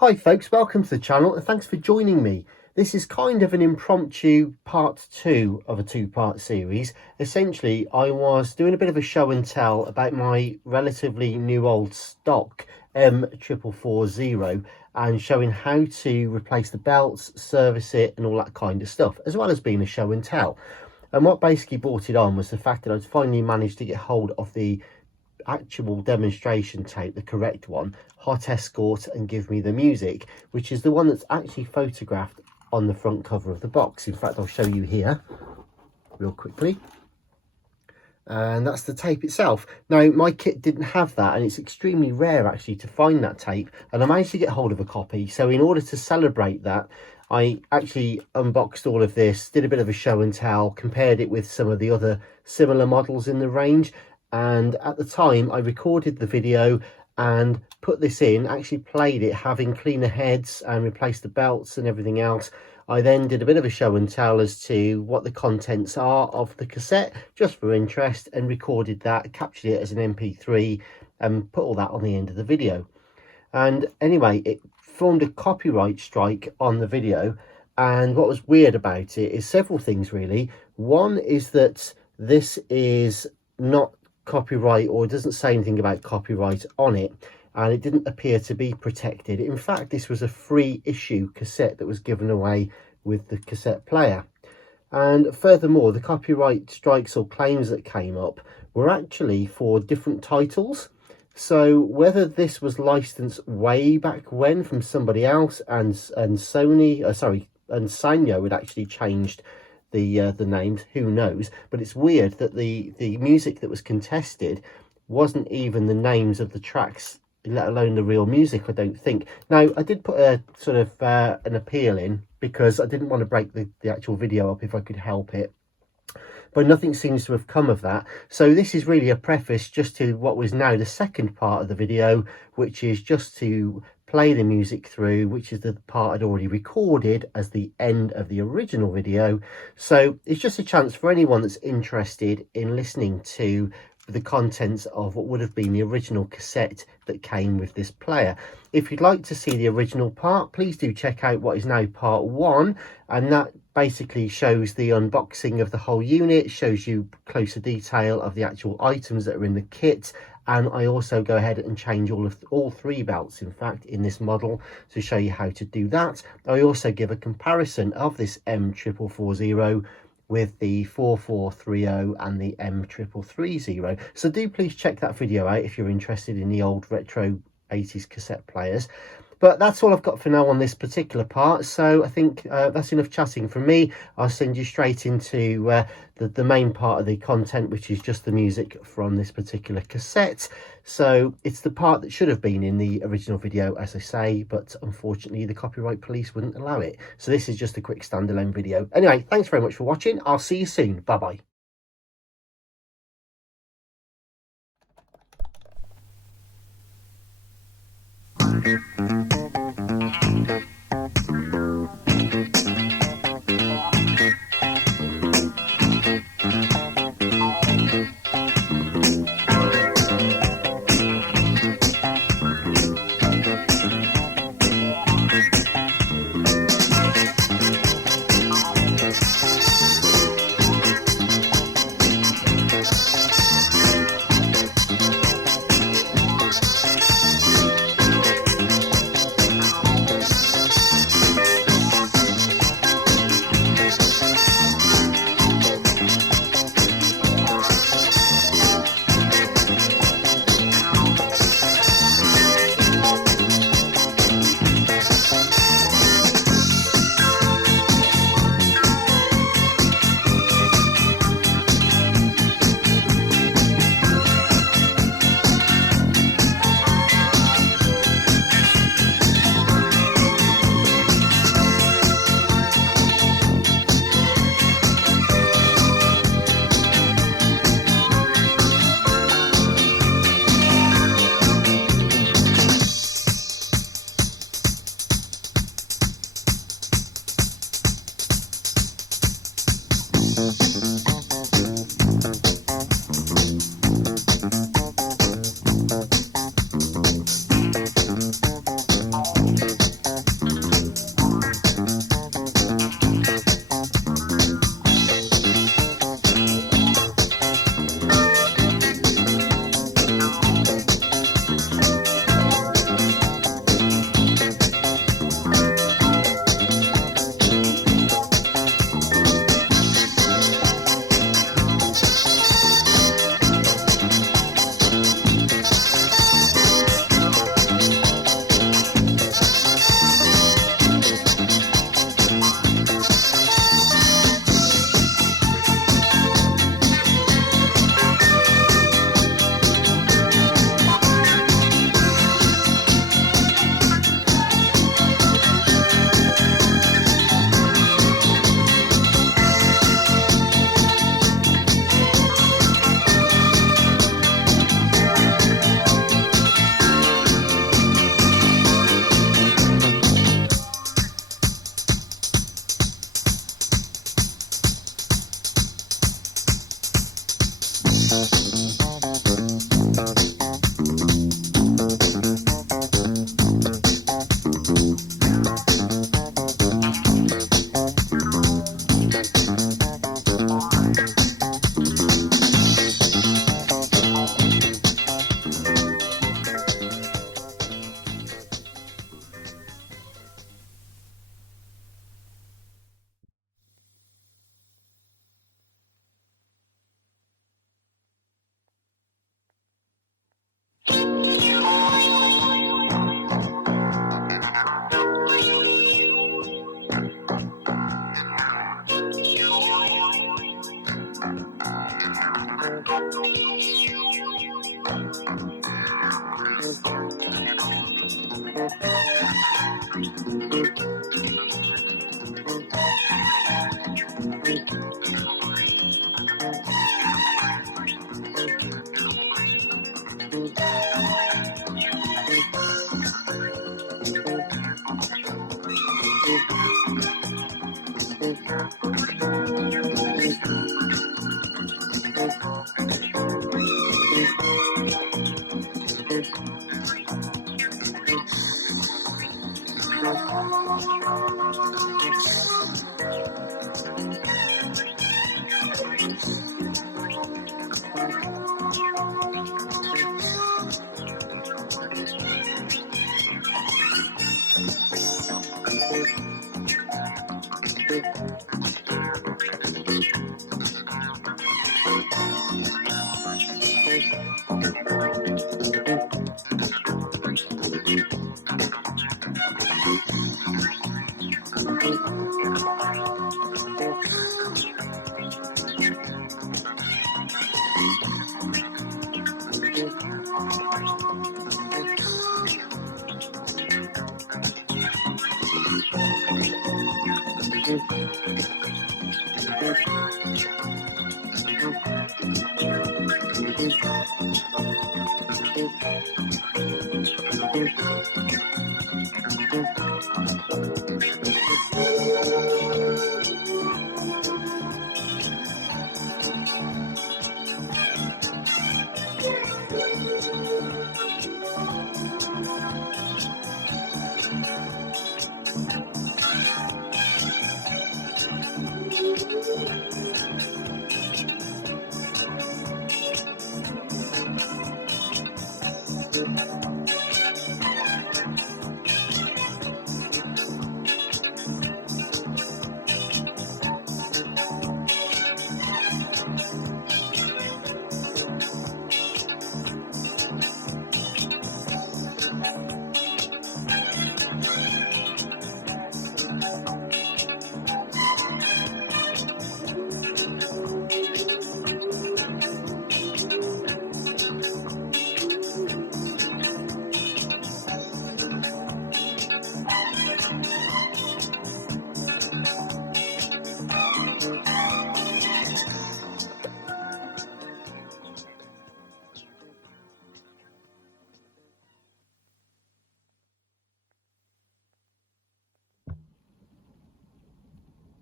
Hi folks, welcome to the channel and thanks for joining me. This is kind of an impromptu part 2 of a 2-part series. Essentially, I was doing a bit of a show and tell about my relatively new old stock M4440 and showing how to replace the belts, service it and all that kind of stuff, as well as being a show and tell. And what basically brought it on was the fact that I'd finally managed to get hold of the actual demonstration tape, the correct one, Hot Escort and Give Me the Music, which is the one that's actually photographed on the front cover of the box. In fact, I'll show you here real quickly, and that's the tape itself. Now my kit didn't have that, and it's extremely rare actually to find that tape, and I managed to get hold of a copy. So in order to celebrate that, I actually unboxed all of this, did a bit of a show and tell, compared it with some of the other similar models in the range. And at the time I recorded the video and put this in, actually played it, having cleaner heads and replaced the belts and everything else. I then did a bit of a show and tell as to what the contents are of the cassette, just for interest, and recorded that, captured it as an MP3 and put all that on the end of the video. And anyway, it formed a copyright strike on the video, and what was weird about it is several things really. One is that this is not copyright, or it doesn't say anything about copyright on it, and it didn't appear to be protected. In fact, this was a free issue cassette that was given away with the cassette player. And furthermore, the copyright strikes or claims that came up were actually for different titles. So whether this was licensed way back when from somebody else, and Sanyo had actually changed the names, who knows. But it's weird that the music that was contested wasn't even the names of the tracks, let alone the real music, I don't think. Now I did put a sort of an appeal in, because I didn't want to break the actual video up if I could help it, but nothing seems to have come of that. So this is really a preface just to what was now the second part of the video, which is just to play the music through, which is the part I'd already recorded as the end of the original video. So it's just a chance for anyone that's interested in listening to the contents of what would have been the original cassette that came with this player. If you'd like to see the original part, please do check out what is now part 1, and that basically shows the unboxing of the whole unit, shows you closer detail of the actual items that are in the kit. And I also go ahead and change all 3 belts, in fact, in this model, to show you how to do that. I also give a comparison of this M4440 with the 4430 and the M3330. So do please check that video out if you're interested in the old retro 80s cassette players. But that's all I've got for now on this particular part, so I think that's enough chatting from me. I'll send you straight into the main part of the content, which is just the music from this particular cassette. So it's the part that should have been in the original video, as I say, but unfortunately the copyright police wouldn't allow it. So this is just a quick standalone video. Anyway, thanks very much for watching. I'll see you soon. Bye bye.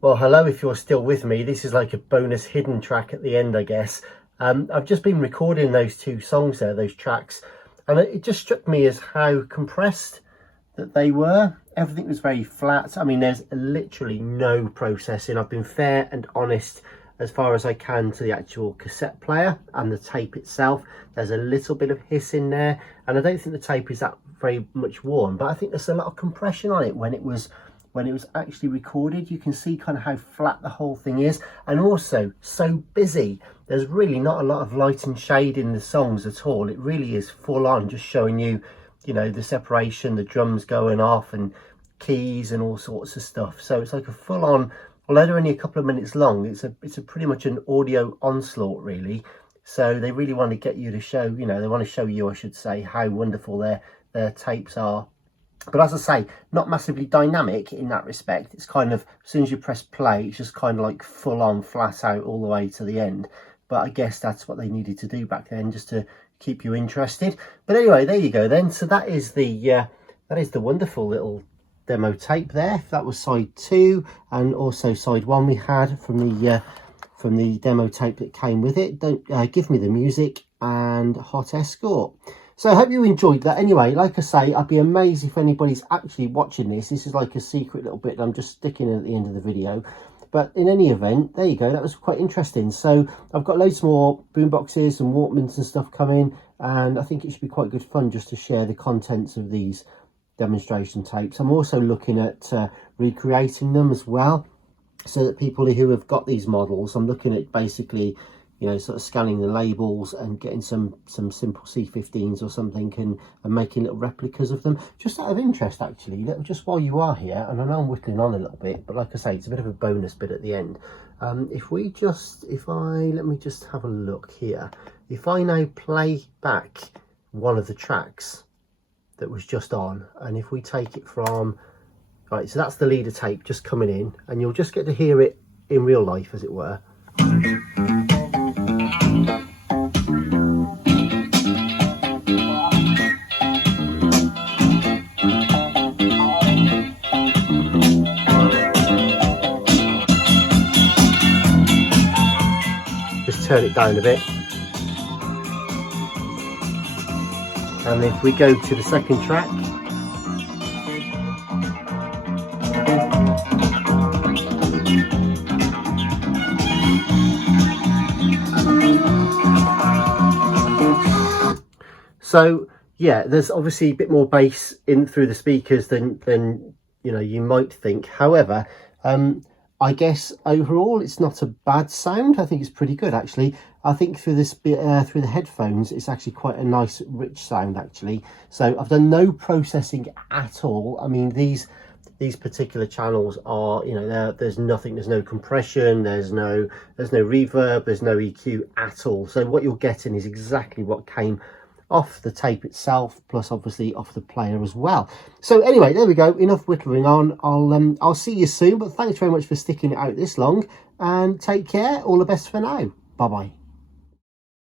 Well, hello, if you're still with me. This is like a bonus hidden track at the end, I guess. I've just been recording those two songs there, those tracks, and it just struck me as how compressed that they were. Everything was very flat. I mean, there's literally no processing. I've been fair and honest as far as I can to the actual cassette player and the tape itself. There's a little bit of hiss in there, and I don't think the tape is that very much worn, but I think there's a lot of compression on it when it was actually recorded. You can see kind of how flat the whole thing is, and also so busy. There's really not a lot of light and shade in the songs at all. It really is full on, just showing you, you know, the separation, the drums going off and keys and all sorts of stuff. So it's like a full on, although they're only a couple of minutes long, it's a pretty much an audio onslaught really. So they really want to get you to show, you know, they want to show you, I should say, how wonderful their tapes are. But as I say, not massively dynamic in that respect. It's kind of, as soon as you press play, it's just kind of like full on, flat out all the way to the end. But I guess that's what they needed to do back then, just to keep you interested. But anyway, there you go then. So that is the wonderful little demo tape there. That was side 2, and also side 1 we had from the demo tape that came with it. Don't Give Me the Music and Hot Escort. So I hope you enjoyed that. Anyway, like I say, I'd be amazed if anybody's actually watching this. This is like a secret little bit that I'm just sticking in at the end of the video. But in any event, there you go. That was quite interesting. So I've got loads more boomboxes and Walkmans and stuff coming, and I think it should be quite good fun just to share the contents of these demonstration tapes. I'm also looking at recreating them as well, so that people who have got these models, I'm looking at basically, you know, sort of scanning the labels and getting some simple C15s or something and making little replicas of them, just out of interest actually, just while you are here. And I know I'm whittling on a little bit, but like I say, it's a bit of a bonus bit at the end. Let me just have a look here. If I now play back one of the tracks that was just on, and if we take it from Right, so that's the leader tape just coming in, and you'll just get to hear it in real life, as it were. Just turn it down a bit. And if we go to the second track, so yeah, there's obviously a bit more bass in through the speakers than you know you might think. However, I guess overall it's not a bad sound. I think it's pretty good actually. I think through this through the headphones it's actually quite a nice rich sound actually. So I've done no processing at all. I mean these particular channels are, you know, there's nothing, there's no compression, there's no reverb, there's no EQ at all. So what you're getting is exactly what came off the tape itself, plus obviously off the player as well. So anyway, there we go, enough whittling on. I'll see you soon, but thanks very much for sticking it out this long, and take care. All the best for now. Bye bye.